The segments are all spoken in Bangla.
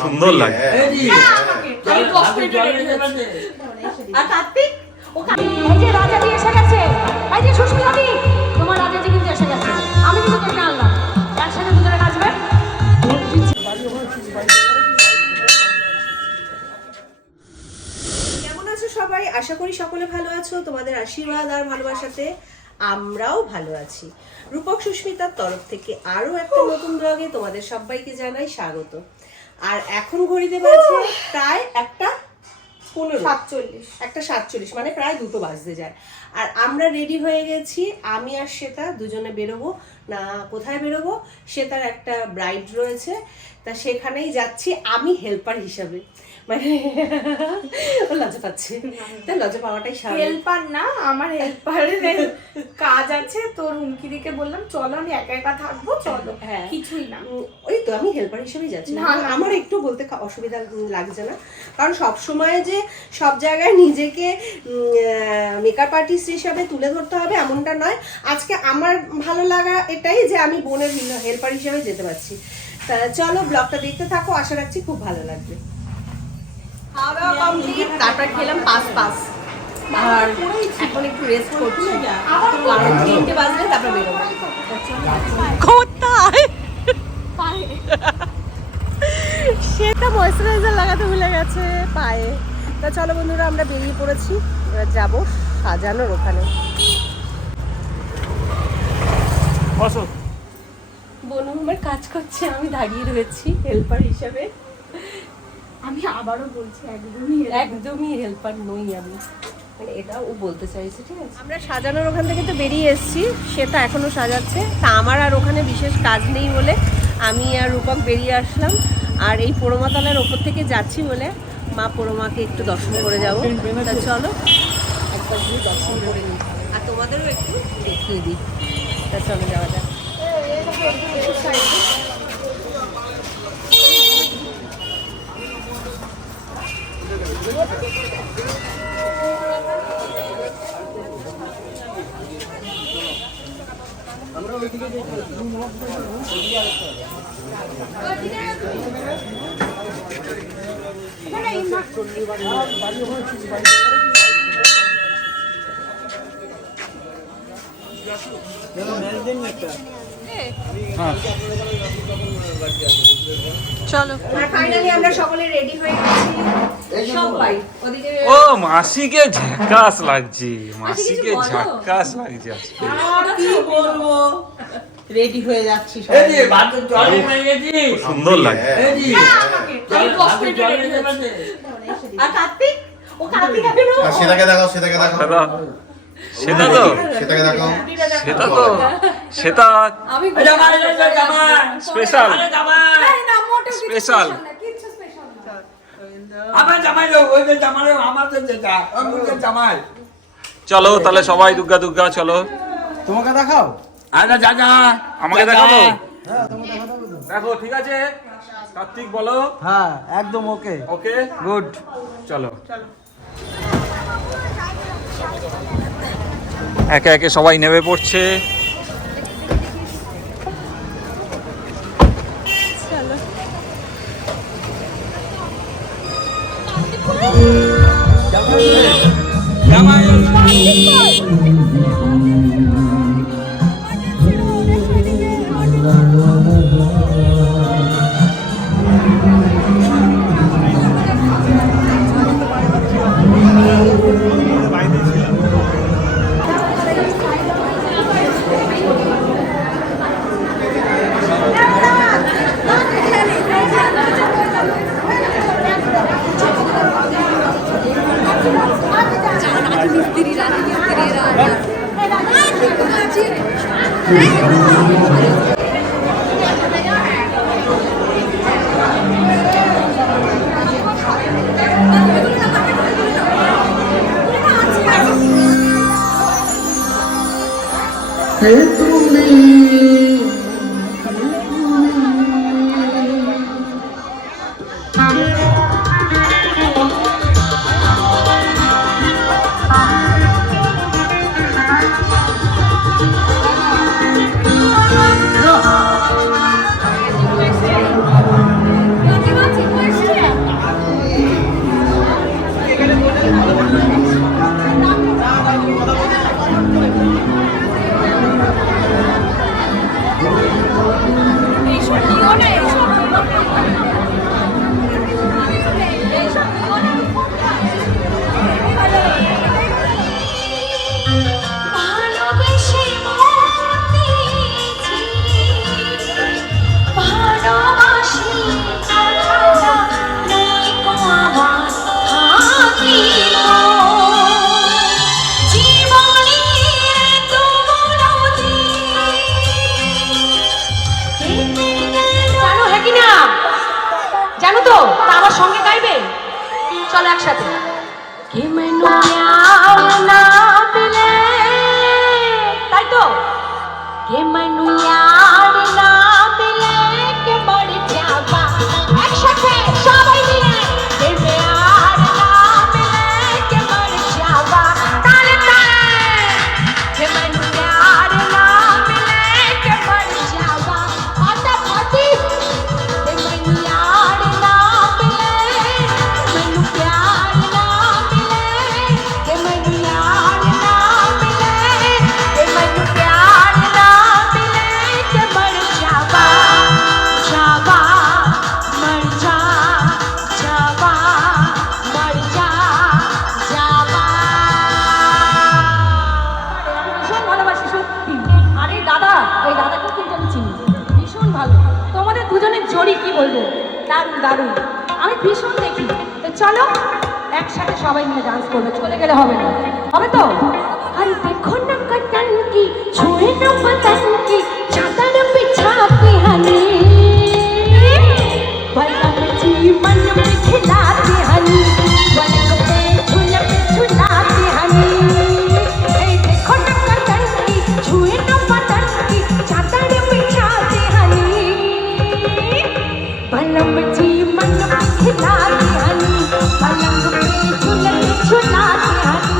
সুন্দর লাগে। আর কার্তিক এই যে রাজাজি এসে গেছে, এই যে সুস্মিতাদি তোমার রাজাজি কিন্তু এসে গেছে, আমি কিন্তু ডেকে আনলাম, একসাথে দুজনে নাচবে। কেমন আছো সবাই? আশা করি সকলে ভালো আছো। তোমাদের আশীর্বাদ আর ভালোবাসাতে আমরাও ভালো আছি। রূপক সুস্মিতার তরফ থেকে আরো একটা নতুন ব্লগে তোমাদের সবাইকে জানাই স্বাগত। আর এখন ঘড়িতে বাজে প্রায় 1:47 মানে প্রায় 2টো বাজতে যায়। আর আমরা রেডি হয়ে গেছি, আমি আর শ্বেতা দুজনে বেরোবো। না কোথায় বেরোবো? শ্বেতার একটা ব্রাইড রয়েছে, তা সেখানেই যাচ্ছি আমি হেল্পার হিসাবে। মানে ও লজ্জা পাচ্ছে, তাই লজ্জা পাওয়াটাই স্বাভাবিক। হেল্পার না, আমার হেল্পারের কাজ আছে, তোর হুমকি দিকে বললাম চলো আমি একা একা থাকবো, চলো। হ্যাঁ কিছুই না, ওই তো আমি হেল্পার হিসেবেই যাচ্ছি। না, না, আমার একটু বলতে অসুবিধা লাগছে না, কারণ সব সময় যে সব জায়গায় নিজেকে মেকআপ আর্টিস্ট হিসাবে তুলে ধরতে হবে এমনটা নয়। আজকে আমার ভালো লাগা এটাই যে আমি বোনের হেল্পার হিসেবে যেতে পারছি। তা চলো ব্লগটা দেখতে থাকো, আশা রাখছি খুব ভালো লাগবে। খাওয়া দাওয়া কমপ্লিট, তারপর খেলাম পাস আর এখন একটু রেস্ট করছি, কারণ 3টে বাজলে তারপর বেরোবো। কোথায়? সেটা ময়েশ্চারাইজার লাগাতে ভুলে গেছে পায়ে। তা চলো বন্ধুরা, আমরা বেরিয়ে পড়েছি, এবার যাবো সাজানোর ওখানে। বনু আমার কাজ করছে, আমি দাঁড়িয়ে রয়েছি হেল্পার হিসাবে। আমি আবারও বলছি একদমই হেল্পার নই আমি, মানে এটা ও বলতে চাইছে। ঠিক আছে, আমরা সাজানোর ওখান থেকে তো বেরিয়ে এসেছি, সেটা এখনো সাজাচ্ছে। তা আমার আর ওখানে বিশেষ কাজ নেই বলে আমি আর রূপক বেরিয়ে আসলাম। আর এই পোড়োমাতলার ওপর থেকে যাচ্ছি বলে মা পোড়োমাকে একটু দর্শন করে যাবো। তা চলো একবার গিয়ে দর্শন করে নিই, আর তোমাদেরও একটু দেখিয়ে দিই। তা চলো যাওয়া যাক। চলো ফাইনালি আমরা সকলে রেডি হয়ে গেছি সবাই। ওদিকে ও মাসিকে ঝাকাস লাগছে, মাসিকে ঝাকাস লাগছে আজকে। কি বলবো, রেডি হয়ে যাচ্ছি সবাই। এই যে বাদ জলে নিয়ে গেছি, সুন্দর লাগে। এই যে আমি কসমেটিক রেডি হয়েছে। আর কার্তিক, ও কার্তিক কেন? সেটাকে দেখাও, সেটাকে দেখাও, সেটা তো সেটাকে দেখাও। সেটা তো সেটা আমি জামাই জামাই স্পেশাল জামাই স্পেশাল। আমার জামাই রে, ওই যে জামাই রে, আমার তো যেটা ওই যে জামাই। চলো তাহলে সবাই দুর্গা দুর্গা চলো। তোমাকে দেখাও। আরে দাদা আমাকে দেখাবো? হ্যাঁ, তোমাকে দেখাবো তো। দেখো ঠিক আছে, কার্তিক বলো। হ্যাঁ, একদম ওকে। Okay good. চলো একে একে সবাই নেমে পড়ছে। জামাই দারুণ, আমি ভীষণ দেখি। তো চলো একসাথে সবাই মিলে ডান্স করবে, চলে গেলে হবে না, হবে তো? अरे देखो न कटन की छुए न बदन की चादर बिछाते हनी पलक जी मन में खिलाते हनी पलक पे झुलाते हनी। ए देखो न कटन की छुए न बदन की चादर बिछाते हनी पलक जी मन में खिलाते हनी पलक पे झुलाते हनी।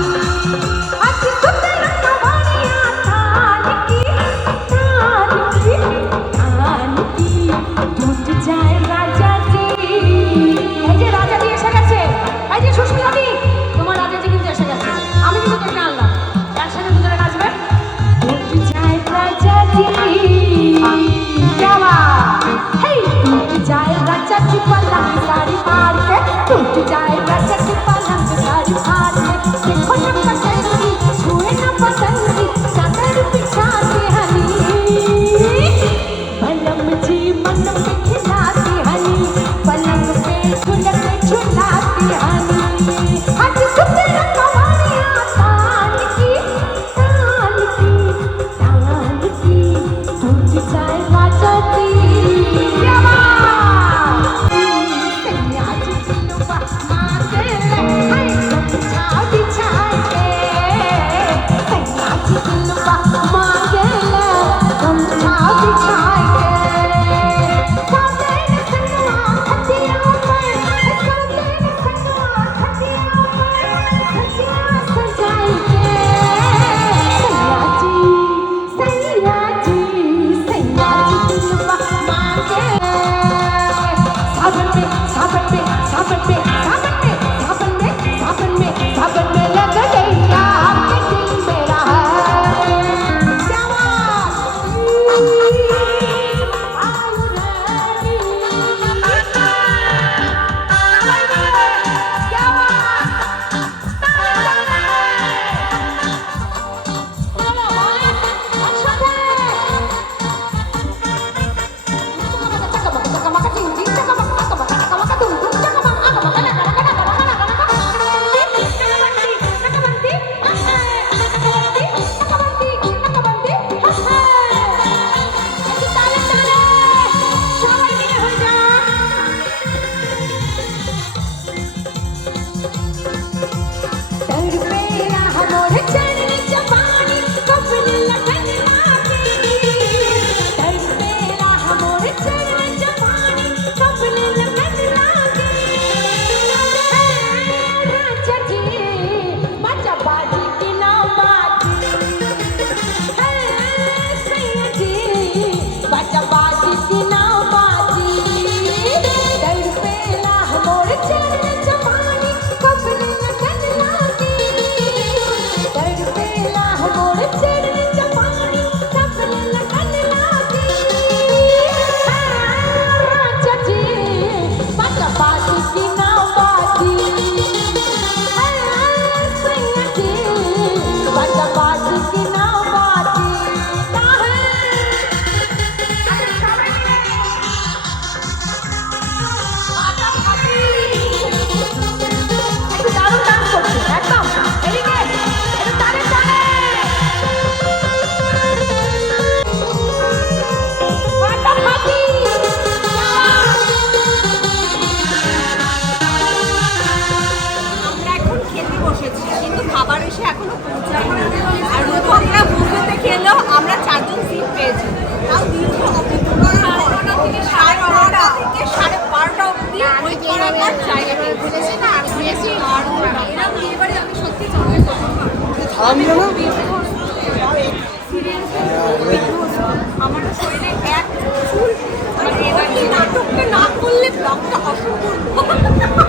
আমার শরীরে এক চুল মানে এবার এই নাটকটা না করলে ব্লগটা অসম্পূর্ণ।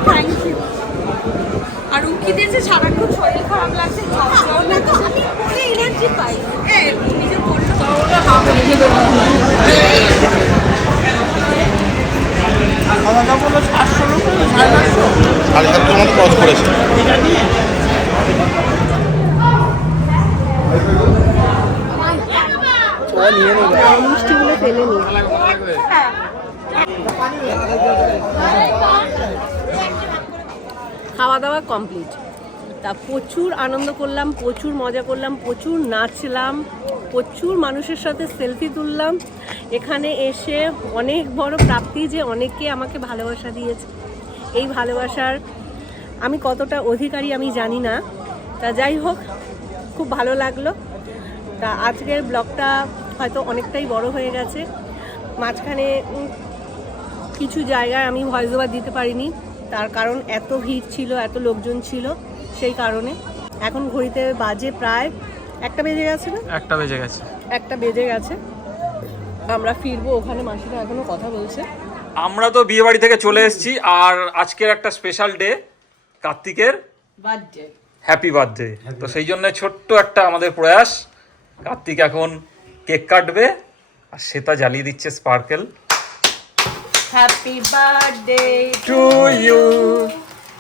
Thank you. আর উকিদের যে সারাক্ষণ শরীর খারাপ লাগছে ওটা তো আমি করে এনার্জি পাই। নিজে বললো খাওয়া বললো 700 লোক 750 মতো খরচ করেছে। মিষ্টিগুলো ফেলে নি। খাওয়া দাওয়া কমপ্লিট। তা প্রচুর আনন্দ করলাম, প্রচুর মজা করলাম, প্রচুর নাচলাম, প্রচুর মানুষের সাথে সেলফি তুললাম। এখানে এসে অনেক বড় প্রাপ্তি যে অনেকে আমাকে ভালোবাসা দিয়েছে। এই ভালোবাসার আমি কতটা অধিকারী আমি জানি না। তা যাই হোক, খুব ভালো লাগলো। তা আজকের ব্লগটা হয়তো অনেকটাই বড় হয়ে গেছে। মাঝখানে কিছু জায়গায় আমি ভয়েস ওভার দিতে পারিনি, তার কারণ এত ভিড় ছিল, এত লোকজন ছিল, সেই কারণে। এখন ঘড়িতে বাজে প্রায় 1টা বেজে গেছে না? 1টা বেজে গেছে। 1টা বেজে গেছে। আমরা ফিরবো, ওখানে মাসিরা এখনো কথা বলছে। আমরা তো বিয়ে বাড়ি থেকে চলে এসেছি, আর আজকের একটা স্পেশাল ডে, কার্তিকের বার্থডে। Happy birthday. তো সেই জন্য ছোট্ট একটা আমাদের প্রয়াস, কার্তিক এখন কেক কাটবে আর সেটা জ্বালিয়ে দিচ্ছে sparkle. Happy birthday to you,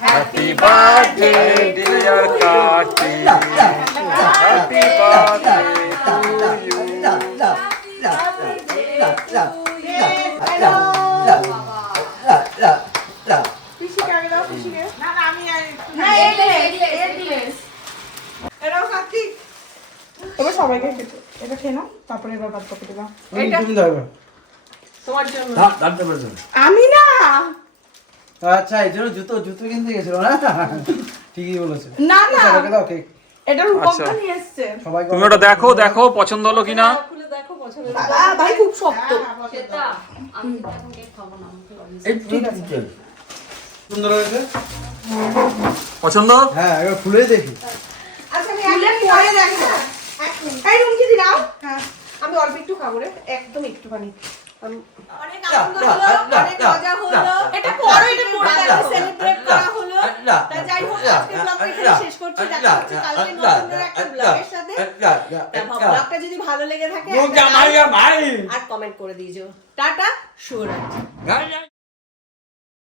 happy birthday dear Kartik, happy birthday to you. পিসিকে আগে দাও, পিসিকে। না আমি না, এটাও কার্তিক। এবার সবাইকে খেতে, এটা খেয়ে নাও, তারপরে এবার বাদ বাকি দিলাম। তোমার জন্য। আমি না, আচ্ছা এই জন্য জুতো জুতো কিনতে গেছিল না? ঠিকই বলেছে। না না, সবাইকে দাও কেক। এটা রূপকদা আচ্ছা। নিয়ে এসছে। সবাইকে তুমি ওটা দেখো, দেখো পছন্দ হলো কিনা। খুলে দেখো পছন্দ। ভাই খুব শক্ত। সুন্দর হয়েছে। পছন্দ? হ্যাঁ এবার খুলেই দেখি। আচ্ছা আমি খুলে একটু পরে পরে দেখো। দেখো। এই রুমকি দি নাও। হ্যাঁ আমি অল্প একটু খাবো রে, একদম একটুখানি। অনেক আনন্দ হলো, অনেক মজা হলো। এটা পরে, এটা পরে দেখো। সেলিব্রেট করা হলো। তা যাই হোক, আজকের ব্লগটা এখানে শেষ করছি। দেখা হচ্ছে কালকে নতুন একটা ব্লগের সাথে। ব্লগটা যদি ভালো লেগে থাকে জামাই আর কমেন্ট করে দিও। টাটা, শুভরাত্রি।